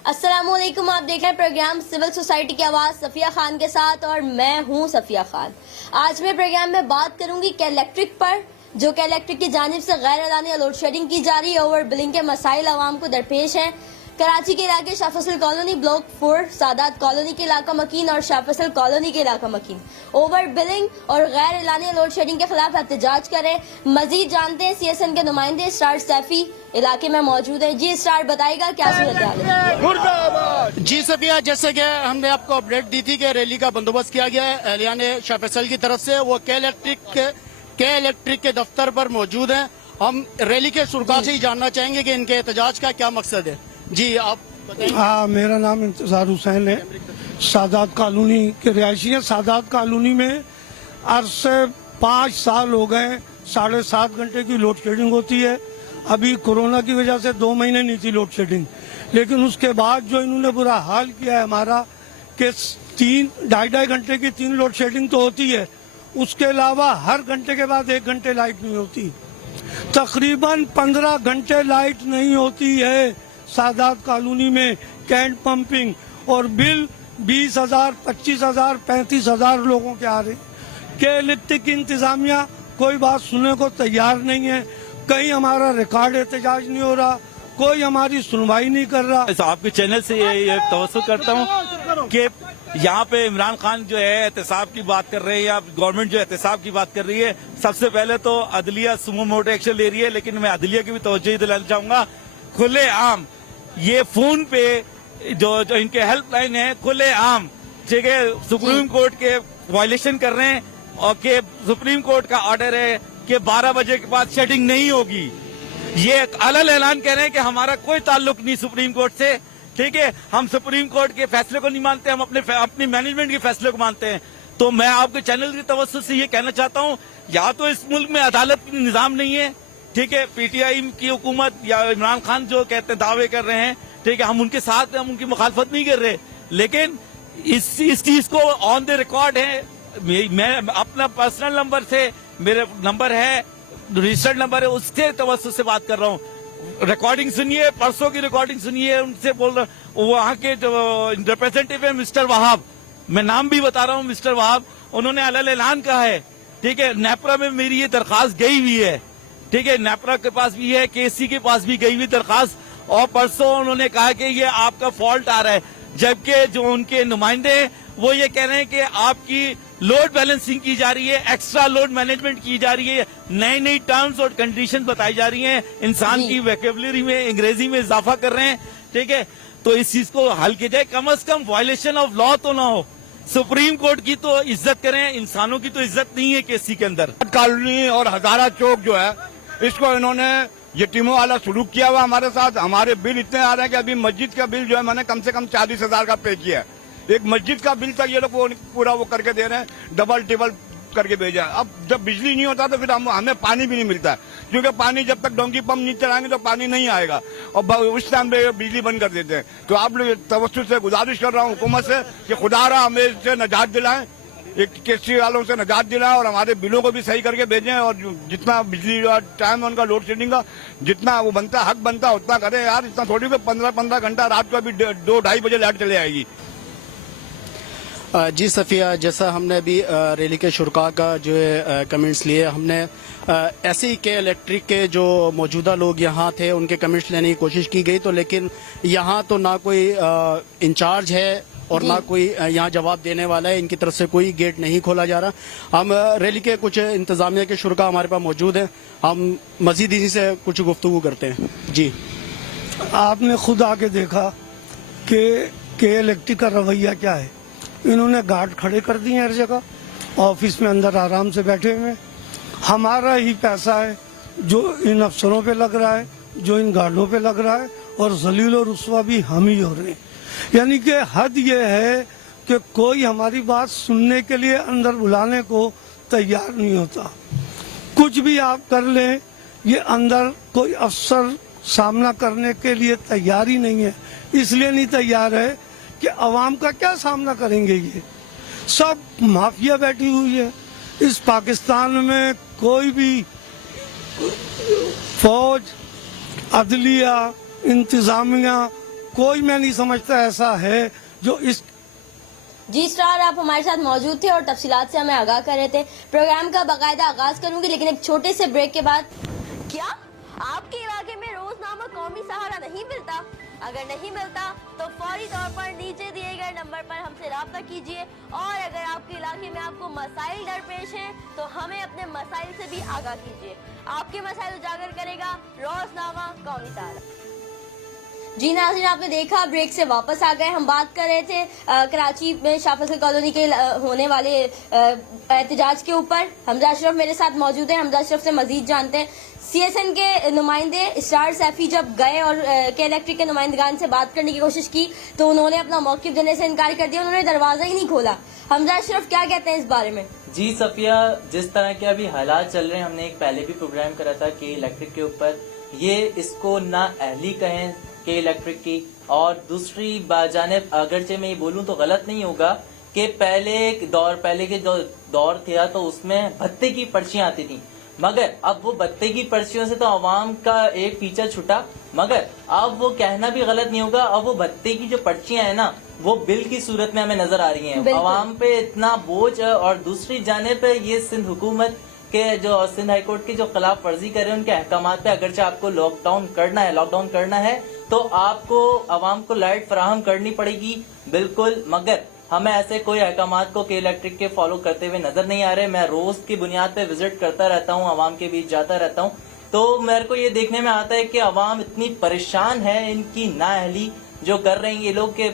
अस्सलामुअलैकुम, आप देख रहे हैं प्रोग्राम सिविल सोसाइटी की आवाज़ सफिया खान के साथ और मैं हूं सफिया खान। आज मैं प्रोग्राम में बात करूंगी के इलेक्ट्रिक पर, जो के इलेक्ट्रिक की जानिब से गैर एलानी लोड शेडिंग की जा रही है। ओवर बिलिंग के मसाइल आवाम को दरपेश हैं। कराची के इलाके Shah Faisal colony, block 4, Sadat colony के इलाका मकीन और शाह फैसल कॉलोनी के इलाका मकीन ओवर बिलिंग और गैर एलानी लोड शेडिंग के खिलाफ एहतजाज करें। मजीद जानते हैं CSN के नुमाइंदे स्टार सैफी इलाके में मौजूद है। जी स्टार, बताइएगा क्या सूरत हाल है? जी सफिया, जैसे कि हमने आपको अपडेट दी थी कि रैली का बंदोबस्त किया गया है एहलियान शाह फैसल की तरफ से। वो के इलेक्ट्रिक के दफ्तर पर मौजूद हैं। हम रैली के शुरुआत से ही जानना चाहेंगे कि इनके एहतजाज का क्या मकसद है। जी आप बताइए। हाँ, मेरा नाम इंतजार हुसैन है, सादात कॉलोनी के रिहायशी है। सादात कॉलोनी में आज से 5 साल हो गए 7.5 घंटे की लोड शेडिंग होती है। अभी कोरोना की वजह से 2 महीने नहीं थी लोड शेडिंग, लेकिन उसके बाद जो इन्होंने बुरा हाल किया है हमारा कि 2.5 घंटे की 3 लोड शेडिंग तो होती है, उसके अलावा हर घंटे के बाद 1 घंटे लाइट नहीं होती। तकरीबन 15 घंटे लाइट नहीं होती है सादात कॉलोनी में। कैंट पंपिंग और बिल 20,000, 25,000, 35,000 लोगों के आ रहे। के इलेक्ट्रिक की इंतजामिया कोई बात सुनने को तैयार नहीं है। कहीं हमारा रिकॉर्ड एहतजाज नहीं हो रहा, कोई हमारी सुनवाई नहीं कर रहा। आपके चैनल से ये तवज्जो करता हूँ कि यहाँ पे इमरान खान जो है एहतसाब की बात कर रहे हैं या गवर्नमेंट जो एहतसाब की बात कर रही है, सबसे पहले तो अदलिया सुमो मोटो एक्शन ले रही है, लेकिन मैं अदलिया की भी तवज्जो दिलाना चाहूंगा। खुले आम ये फोन पे जो इनके हेल्पलाइन है, खुले आम ठीक है, सुप्रीम कोर्ट के वायलेशन कर रहे हैं और के सुप्रीम कोर्ट का ऑर्डर है कि 12 बजे के बाद शेडिंग नहीं होगी। ये अलग ऐलान कह रहे हैं कि हमारा कोई ताल्लुक नहीं सुप्रीम कोर्ट से, ठीक है। हम सुप्रीम कोर्ट के फैसले को नहीं मानते, हम अपनी मैनेजमेंट के फैसले को मानते हैं। तो मैं आपके चैनल की तवज्जो से ये कहना चाहता हूँ, या तो इस मुल्क में अदालत की निजाम नहीं है, ठीक है, PTI की हुकूमत या इमरान खान जो कहते हैं दावे कर रहे हैं, ठीक है, हम उनके साथ हम उनकी मुखालफत नहीं कर रहे, लेकिन इस चीज को ऑन द रिकॉर्ड है। मैं अपना पर्सनल नंबर से, मेरे नंबर है, रजिस्टर्ड नंबर है, उससे तवज्जो से बात कर रहा हूँ। रिकॉर्डिंग सुनिए, परसों की रिकॉर्डिंग सुनिए, उनसे बोल रहा हूँ। वहाँ के जो रिप्रेजेंटेटिव है मिस्टर वहाब, मैं नाम भी बता रहा हूँ, मिस्टर वहाब, उन्होंने अलग ऐलान कहा है, ठीक है। नेपरा में मेरी ये दरखास्त गई हुई है, ठीक है, नेपरा के पास भी है, KC के पास भी गई हुई दरखास्त, और परसों उन्होंने कहा कि ये आपका फॉल्ट आ रहा है, जबकि जो उनके नुमाइंदे हैं वो ये कह रहे हैं कि आपकी लोड बैलेंसिंग की जा रही है, एक्स्ट्रा लोड मैनेजमेंट की जा रही है, नई नई टर्म्स और कंडीशन बताई जा रही हैं, इंसान की वोकैबुलरी में अंग्रेजी में इजाफा कर रहे हैं, ठीक है। तो इस चीज को हल किया जाए, कम से कम वायलेशन ऑफ लॉ तो ना हो। सुप्रीम कोर्ट की तो इज्जत करें, इंसानों की तो इज्जत नहीं है KC के अंदर। कॉलोनी और हजारा चौक जो है, इसको इन्होंने ये टीमों वाला सुलूक किया हुआ हमारे साथ। हमारे बिल इतने आ रहे हैं कि अभी मस्जिद का बिल जो है मैंने कम से कम 40,000 का पे किया है। एक मस्जिद का बिल तक ये लोग पूरा वो करके दे रहे हैं, डबल टिबल करके भेजा है। अब जब बिजली नहीं होता तो फिर हमें पानी भी नहीं मिलता है, क्योंकि पानी जब तक डोंकी पंप नहीं चलाएंगे तो पानी नहीं आएगा, और उस टाइम पे बिजली बंद कर देते हैं। तो आप लोग तवज्जो से गुजारिश कर रहा हूँ हुकूमत से कि खुदारा हमें इससे निजात दिलाएं, एक KC वालों से निजात दिलाएं और हमारे बिलों को भी सही करके भेजें, और जितना बिजली टाइम उनका लोड शेडिंग का जितना वो बनता हक बनता उतना करें यार। इतना थोड़ी 15-15 घंटा रात को अभी 2-2:30 बजे लाइट चले आएगी। जी सफिया, जैसा हमने अभी रैली के शुरका का जो है कमेंट्स लिए, हमने ऐसे ही के इलेक्ट्रिक के जो मौजूदा लोग यहाँ थे उनके कमेंट्स लेने की कोशिश की गई, तो लेकिन यहाँ तो ना कोई इंचार्ज है और ना कोई यहाँ जवाब देने वाला है। इनकी तरफ से कोई गेट नहीं खोला जा रहा। हम रैली के कुछ इंतजामिया के शुरका हमारे पास मौजूद हैं, हम मजीद इसी से कुछ गुफ्तगू करते हैं। जी, आपने खुद आके देखा कि के इलेक्ट्रिक का रवैया क्या है। इन्होंने गार्ड खड़े कर दिए हर जगह, ऑफिस में अंदर आराम से बैठे हुए। हमारा ही पैसा है जो इन अफसरों पे लग रहा है, जो इन गार्डों पे लग रहा है, और जलील और रुस्वा भी हम ही हो रहे हैं। यानी कि हद ये है कि कोई हमारी बात सुनने के लिए अंदर बुलाने को तैयार नहीं होता। कुछ भी आप कर लें, ये अंदर कोई अफसर सामना करने के लिए तैयार ही नहीं है। इसलिए नहीं तैयार है कि अवाम का क्या सामना करेंगे। ये सब माफिया बैठी हुई है। इस पाकिस्तान में कोई भी फौज, अदलिया, इंतजामिया कोई मैं नहीं समझता ऐसा है जो इस जी स्टार, आप हमारे साथ मौजूद थे और तफसीलात से हमें आगाह कर रहे थे। प्रोग्राम का बाकायदा आगाज करूंगी, लेकिन एक छोटे से ब्रेक के बाद। क्या आपके इलाके में रोजनामा कौमी सहारा नहीं मिलता? अगर नहीं मिलता तो फौरी तौर पर नीचे दिए गए नंबर पर हमसे राब्ता कीजिए, और अगर आपके इलाके में आपको मसाइल दरपेश हैं तो हमें अपने मसाइल से भी आगाह कीजिए। आपके मसाइल उजागर करेगा रोजनामा कौमी सहारा। जी नाज़रीन, आपने देखा ब्रेक से वापस आ गए। हम बात कर रहे थे कराची में शाह फैसल कॉलोनी के होने वाले एहतजाज के ऊपर। हमजा अशरफ मेरे साथ मौजूद हैं। हमजा अशरफ से मजीद जानते हैं। CSN के नुमाइंदे इस्रार सैफी जब गए और के इलेक्ट्रिक के नुमाइंदगान से बात करने की कोशिश की तो उन्होंने अपना मौक़िफ़ देने से इनकार कर दिया। उन्होंने दरवाजा ही नहीं खोला। हमजा अशरफ क्या कहते हैं इस बारे में? जी सफिया, जिस तरह के अभी हालात चल रहे हैं, हमने एक पहले भी प्रोग्राम करा था के इलेक्ट्रिक के ऊपर। ये इसको ना अहली कहें के इलेक्ट्रिक की, और दूसरी जानिब अगरचे मैं ये बोलूं तो गलत नहीं होगा कि पहले के जो दौर था तो उसमें भत्ते की पर्चियां आती थी, मगर अब वो भत्ते की पर्चियों से तो आवाम का एक फीचर छुटा। मगर अब वो कहना भी गलत नहीं होगा, अब वो भत्ते की जो पर्चियां है ना वो बिल की सूरत में हमें नजर आ रही हैं। आवाम पे इतना बोझ, और दूसरी जानिब पे ये सिंध हुकूमत के जो सिंध हाई कोर्ट की जो खिलाफ वर्जी कर रहे हैं उनके अहकामात पे, अगरचे आपको लॉकडाउन करना है तो आपको आवाम को लाइट फराहम करनी पड़ेगी, बिल्कुल। मगर हमें ऐसे कोई अहकामात को के इलेक्ट्रिक के फॉलो करते हुए नजर नहीं आ रहे। मैं रोज की बुनियाद पे विजिट करता रहता हूँ, आवाम के बीच जाता रहता हूँ, तो मेरे को ये देखने में आता है कि आवाम इतनी परेशान है इनकी नाअहली जो कर रहे हैं ये लोग के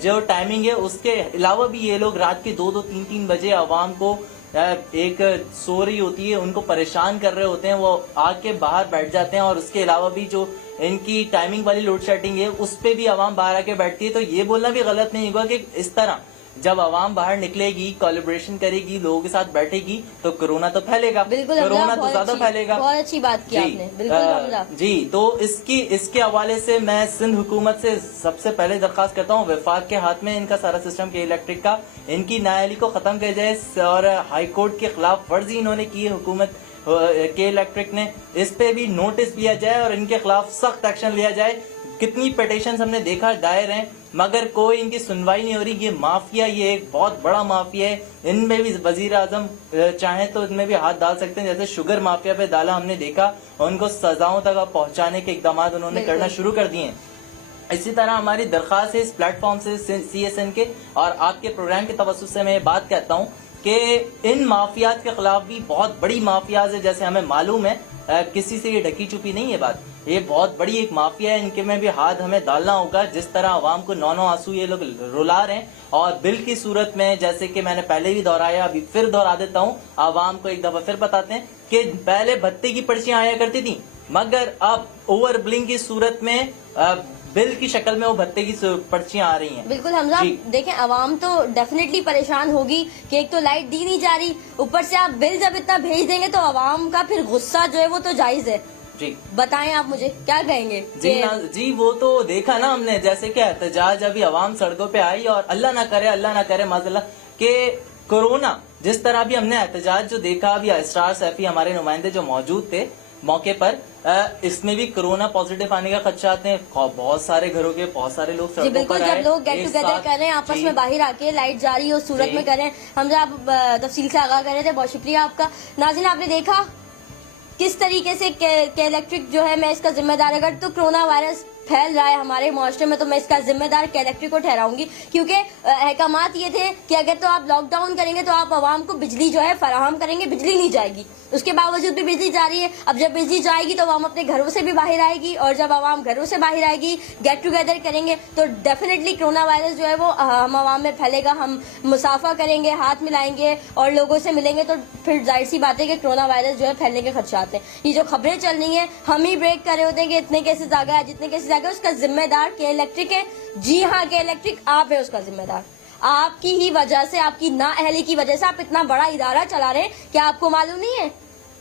जो टाइमिंग है उसके अलावा भी ये लोग रात के 2-2, 3-3 बजे आवाम को एक सो रही होती है उनको परेशान कर रहे होते हैं, वो आके बाहर बैठ जाते हैं। और उसके अलावा भी जो इनकी टाइमिंग वाली लोड शेडिंग है उस पे भी आवाम बाहर आके बैठती है। तो ये बोलना भी गलत नहीं होगा कि इस तरह जब आवाम बाहर निकलेगी, कोलैबोरेशन करेगी, लोगों के साथ बैठेगी तो कोरोना तो फैलेगा। बिल्कुल, कोरोना तो ज्यादा फैलेगा। बहुत अच्छी बात की आपने, बिल्कुल जी। तो इसके हवाले से मैं सिंध हुकूमत से सबसे पहले दरखास्त करता हूँ, वफाक के हाथ में इनका सारा सिस्टम के इलेक्ट्रिक का, इनकी नाअहली को खत्म किया जाए। और हाई कोर्ट के खिलाफ वर्जी इन्होंने की है हुकूमत के इलेक्ट्रिक ने, इस पे भी नोटिस लिया जाए और इनके खिलाफ सख्त एक्शन लिया जाए। कितनी पिटीशन हमने देखा दायर हैं, मगर कोई इनकी सुनवाई नहीं हो रही। ये माफिया, ये एक बहुत बड़ा माफिया है। इनमें भी वजीर आजम चाहे तो इनमें भी हाथ डाल सकते हैं, जैसे शुगर माफिया पे डाला हमने देखा, और उनको सजाओं तक पहुंचाने के इकदाम उन्होंने करना शुरू कर दिए हैं। इसी तरह हमारी दरखास्त है इस प्लेटफॉर्म से CSN के और आपके प्रोग्राम के तवज्जुह से मैं बात कहता हूँ कि इन माफियात के खिलाफ भी बहुत बड़ी माफियाज है, जैसे हमें मालूम है, किसी से ये ढकी छुपी नहीं है बात, ये बहुत बड़ी एक माफिया है। इनके में भी हाथ हमें डालना होगा। जिस तरह आवाम को नौ आंसू ये लोग रुला रहे हैं, और बिल की सूरत में, जैसे कि मैंने पहले भी दोहराया, अभी फिर दोहरा देता हूँ, आवाम को एक दफा फिर बताते हैं कि पहले भत्ते की पर्चियां आया करती थी, मगर अब ओवर बिलिंग की सूरत में बिल की शक्ल में वो भत्ते की पर्चियां आ रही हैं। बिल्कुल हमजा, देखें आवाम तो डेफिनेटली परेशान होगी कि एक तो लाइट दी नहीं जा रही, ऊपर से आप बिल जब इतना भेज देंगे तो आवाम का फिर गुस्सा जो है वो तो जायज है। जी बताएं आप मुझे क्या कहेंगे? जी वो तो देखा ना हमने, जैसे कि एहतजाज अभी आवाम सड़कों पे आई, और अल्लाह ना करे माज़अल्लाह के कोरोना, जिस तरह भी हमने एहतजाज जो देखा, अभी इस्रार सैफी हमारे नुमाइंदे जो मौजूद थे मौके पर, इसमें भी कोरोना पॉजिटिव आने का खदशात हैं। बहुत सारे घरों के बहुत सारे लोग जी बिल्कुल, जब लोग गेट टुगेदर कर रहे हैं आपस में बाहर आके, लाइट जारी हो सूरत में कर रहे हैं। हम जब आप तफसील से आगाह कर रहे थे, बहुत शुक्रिया आपका। नाज़रीन, आपने देखा किस तरीके से के इलेक्ट्रिक जो है, मैं इसका जिम्मेदार, अगर तो कोरोना वायरस फैल रहा है हमारे मुआशरे में तो मैं इसका जिम्मेदार के इलेक्ट्रिक को ठहराऊंगी, क्योंकि अहकामात ये थे कि अगर तो आप लॉकडाउन करेंगे तो आप आवाम को बिजली जो है फराहम करेंगे, बिजली नहीं जाएगी, उसके बावजूद भी बिजली जा रही है। अब जब बिजली जाएगी तो आवाम अपने घरों से भी बाहर आएगी, और जब आवाम घरों से बाहर आएगी, गेट टुगेदर करेंगे, तो डेफिनेटली कोरोना वायरस जो है वो हम आवाम में फैलेगा। हम मुसाफा करेंगे, हाथ मिलाएंगे और लोगों से मिलेंगे, तो फिर जाहिर सी बात है कि कोरोना वायरस जो है फैलने के खदशात हैं। ये जो खबरें चल रही हैं, हम ही ब्रेक कर रहे होते हैं कि इतने केसेस आ गए, जितने केसेस आ गए, उसका जिम्मेदार के इलेक्ट्रिक है। जी हाँ, के इलेक्ट्रिक आप है उसका जिम्मेदार। आपकी ही वजह से, आपकी नाअहली की वजह से आप इतना बड़ा इदारा चला रहे हैं, क्या आपको मालूम नहीं है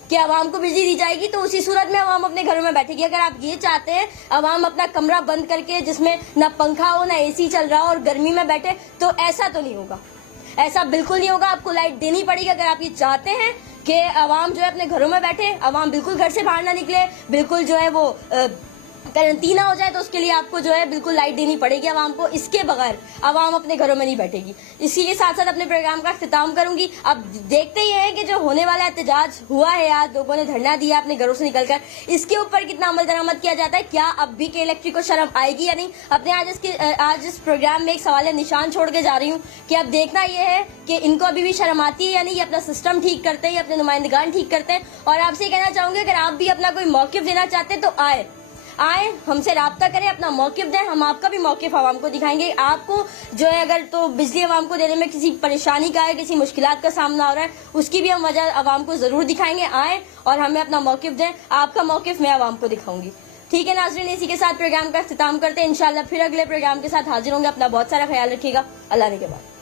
कि आवाम को बिजली दी जाएगी तो उसी सूरत में आवाम अपने घरों में बैठेगी? अगर आप ये चाहते हैं आवाम अपना कमरा बंद करके, जिसमें ना पंखा हो ना AC चल रहा हो, और गर्मी में बैठे, तो ऐसा तो नहीं होगा, ऐसा बिल्कुल नहीं होगा। आपको लाइट देनी पड़ेगी अगर आप ये चाहते हैं कि आवाम जो है अपने घरों में बैठे, आवाम बिल्कुल घर से बाहर ना निकले, बिल्कुल जो है वो करंटीना हो जाए तो उसके लिए आपको जो है बिल्कुल लाइट देनी पड़ेगी आवाम को, इसके बगैर आवाम अपने घरों में नहीं बैठेगी। इसी के साथ साथ अपने प्रोग्राम का इख्तिताम करूंगी। अब देखते ही हैं कि जो होने वाला एहतजाज हुआ है, आज लोगों ने धरना दिया अपने घरों से निकलकर, इसके ऊपर कितना अमल दरामद किया जाता है, क्या अब भी के इलेक्ट्रिक को शर्म आएगी या नहीं। अपने आज इस प्रोग्राम में एक सवाल निशान छोड़ के जा रही हूँ कि अब देखना यह है कि इनको अभी भी शर्म आती है या नहीं, ये अपना सिस्टम ठीक करते हैं, अपने नुमाइंदगान ठीक करते हैं। और आपसे कहना चाहूंगी अगर आप भी अपना कोई मौक़िफ़ देना चाहते हैं तो आए हमसे राब्ता करें, अपना मौक़िफ़ दें, हम आपका भी मौक़िफ़ आवाम को दिखाएंगे। आपको जो है अगर तो बिजली आवाम को देने में किसी परेशानी का है, किसी मुश्किलात का सामना हो रहा है, उसकी भी हम वजह आवाम को जरूर दिखाएंगे। आए और हमें अपना मौक़िफ़ दें, आपका मौक़िफ़ मैं आवाम को दिखाऊंगी। ठीक है नाज़रीन, इसी के साथ प्रोग्राम का इख्तिताम करते हैं। इंशाल्लाह फिर अगले प्रोग्राम के साथ हाजिर होंगे। अपना बहुत सारा ख्याल रखिएगा। अल्लाह ने के बाद।